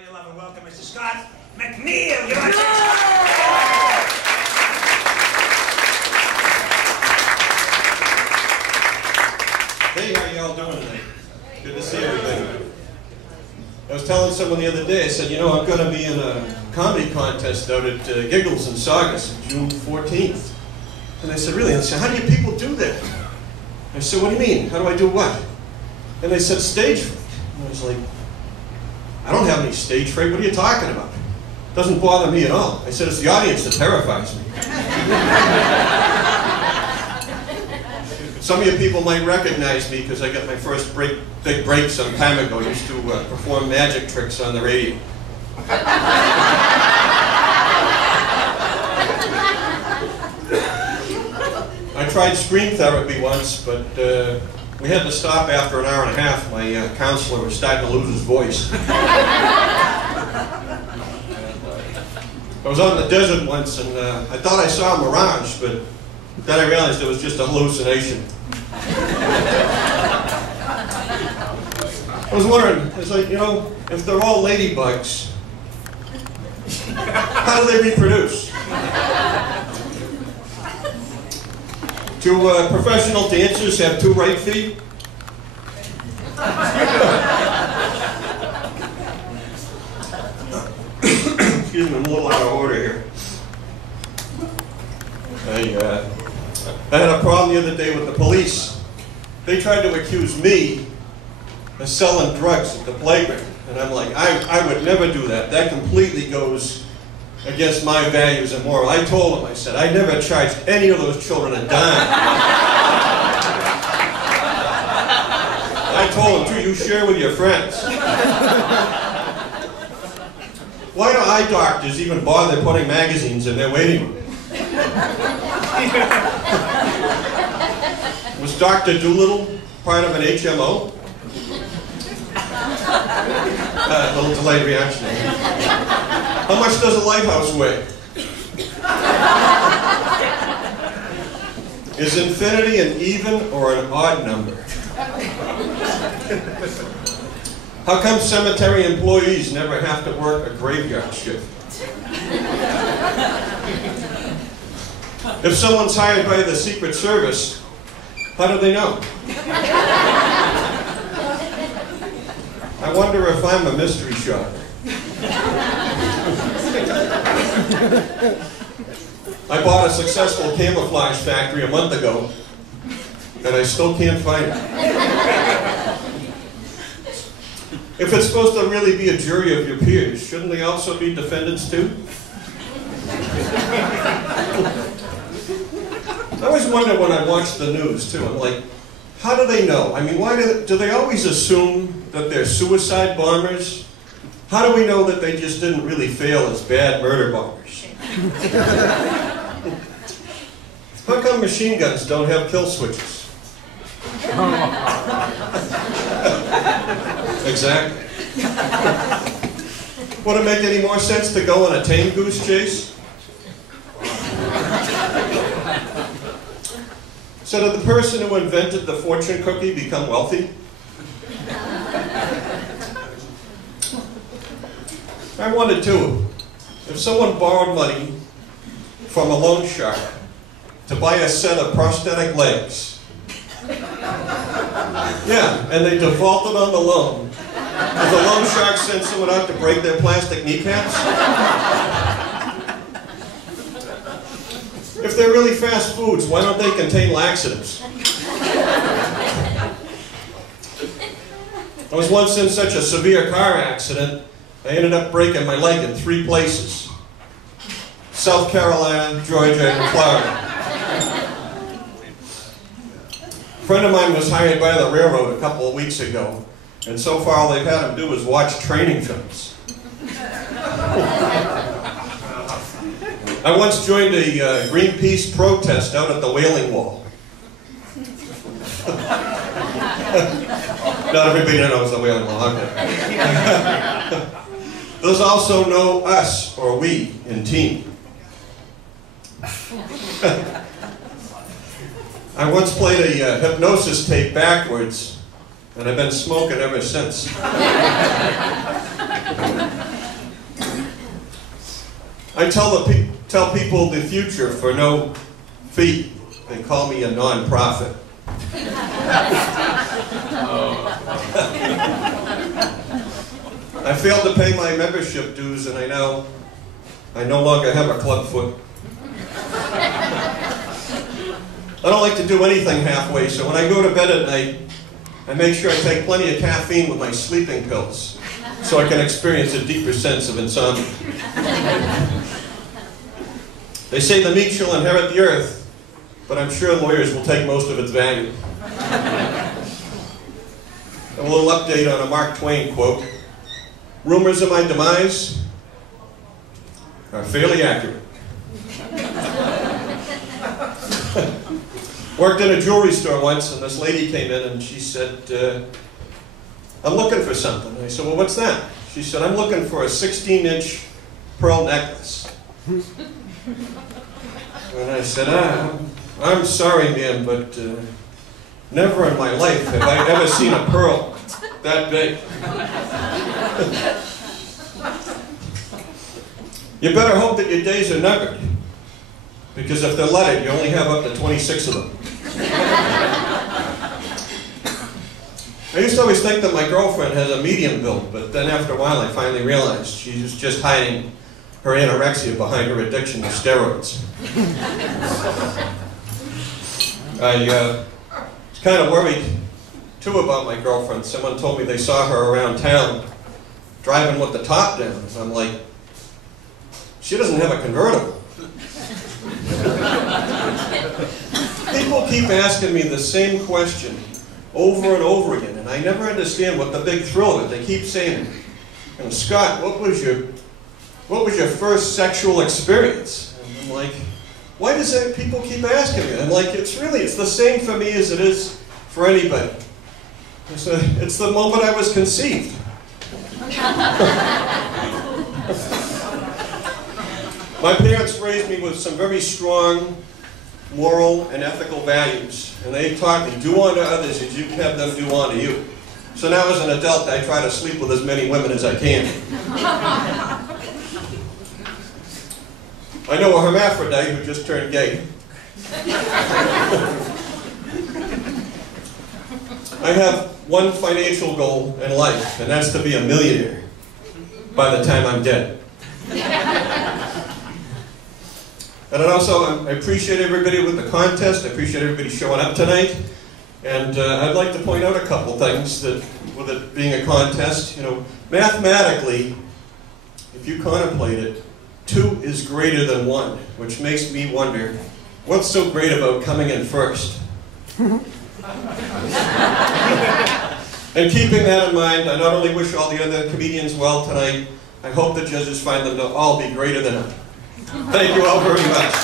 All you love and welcome Mr. Scott MacNeil. Hey, how y'all doing tonight? Good to see everybody. I was telling someone the other day, I said, you know, I'm going to be in a comedy contest out at Giggles in Saugus, June 14th. And I said, really? And they said, how do you people do that? I said, what do you mean? How do I do what? And they said, stage fright. And I was like, I don't have any stage fright. What are you talking about? It doesn't bother me at all. I said, it's the audience that terrifies me. Some of you people might recognize me because I got my first big break some time ago. I used to perform magic tricks on the radio. I tried scream therapy once, but we had to stop after an hour and a half. My counselor was starting to lose his voice. I was on the desert once, and I thought I saw a mirage, but then I realized it was just a hallucination. I was wondering, it's like, you know, if they're all ladybugs, how do they reproduce? Do professional dancers have 2 right feet? Excuse me, I'm a little out of order here. I had a problem the other day with the police. They tried to accuse me of selling drugs at the playground. And I'm like, I would never do that. That completely goes against my values and moral. I told them, I said, I never charged any of those children a dime. I told them, too, you share with your friends. Why do eye doctors even bother putting magazines in their waiting room? Was Dr. Doolittle part of an HMO? A little delayed reaction. How much does a lighthouse weigh? Is infinity an even or an odd number? How come cemetery employees never have to work a graveyard shift? If someone's hired by the Secret Service, how do they know? I wonder if I'm a mystery shopper. I bought a successful camouflage factory a month ago, and I still can't find it. If it's supposed to really be a jury of your peers, shouldn't they also be defendants too? I always wonder when I watch the news too, I'm like, how do they know? I mean, why do they always assume that they're suicide bombers? How do we know that they just didn't really fail as bad murder bombers? How come machine guns don't have kill switches? Exactly. Would it make any more sense to go on a tame goose chase? So did the person who invented the fortune cookie become wealthy? I wondered too, if someone borrowed money from a loan shark to buy a set of prosthetic legs, yeah, and they defaulted on the loan, did the loan shark send someone out to break their plastic kneecaps? If they're really fast foods, why don't they contain laxatives? I was once in such a severe car accident, I ended up breaking my leg in 3 places. South Carolina, Georgia, and Florida. A friend of mine was hired by the railroad a couple of weeks ago, and so far all they've had him do is watch training films. I once joined a Greenpeace protest out at the Wailing Wall. Not everybody knows the Wailing Wall, okay. There's also no us or we in team. I once played a hypnosis tape backwards, and I've been smoking ever since. I tell people the future for no fee. They call me a non-profit. I failed to pay my membership dues, and I no longer have a club foot. I don't like to do anything halfway, so when I go to bed at night, I make sure I take plenty of caffeine with my sleeping pills so I can experience a deeper sense of insomnia. They say the meek shall inherit the earth, but I'm sure lawyers will take most of its value. A little update on a Mark Twain quote. Rumors of my demise are fairly accurate. Worked in a jewelry store once, and this lady came in and she said, I'm looking for something. I said, well, what's that? She said, I'm looking for a 16-inch pearl necklace. And I said, I'm sorry, ma'am, but never in my life have I ever seen a pearl that big. You better hope that your days are numbered, because if they're lettered, you only have up to 26 of them. I used to always think that my girlfriend has a medium build, but then after a while I finally realized she was just hiding her anorexia behind her addiction to steroids. I was kind of worried, too, about my girlfriend. Someone told me they saw her around town driving with the top down. I'm like, she doesn't have a convertible. People keep asking me the same question over and over again, and I never understand what the big thrill of it. They keep saying, Scott, what was your first sexual experience? And I'm like, why does that people keep asking me? I'm like, it's the same for me as it is for anybody. It's the moment I was conceived. My parents raised me with some very strong moral and ethical values, and they taught me, do unto others as you have them do unto you. So now as an adult, I try to sleep with as many women as I can. I know a hermaphrodite who just turned gay. I have one financial goal in life, and that's to be a millionaire by the time I'm dead. And also, I appreciate everybody with the contest. I appreciate everybody showing up tonight. And I'd like to point out a couple things that, with it being a contest, mathematically, if you contemplate it, 2 is greater than 1, which makes me wonder, what's so great about coming in first? And keeping that in mind, I not only wish all the other comedians well tonight, I hope the judges find them to all be greater than I. Thank you all very much.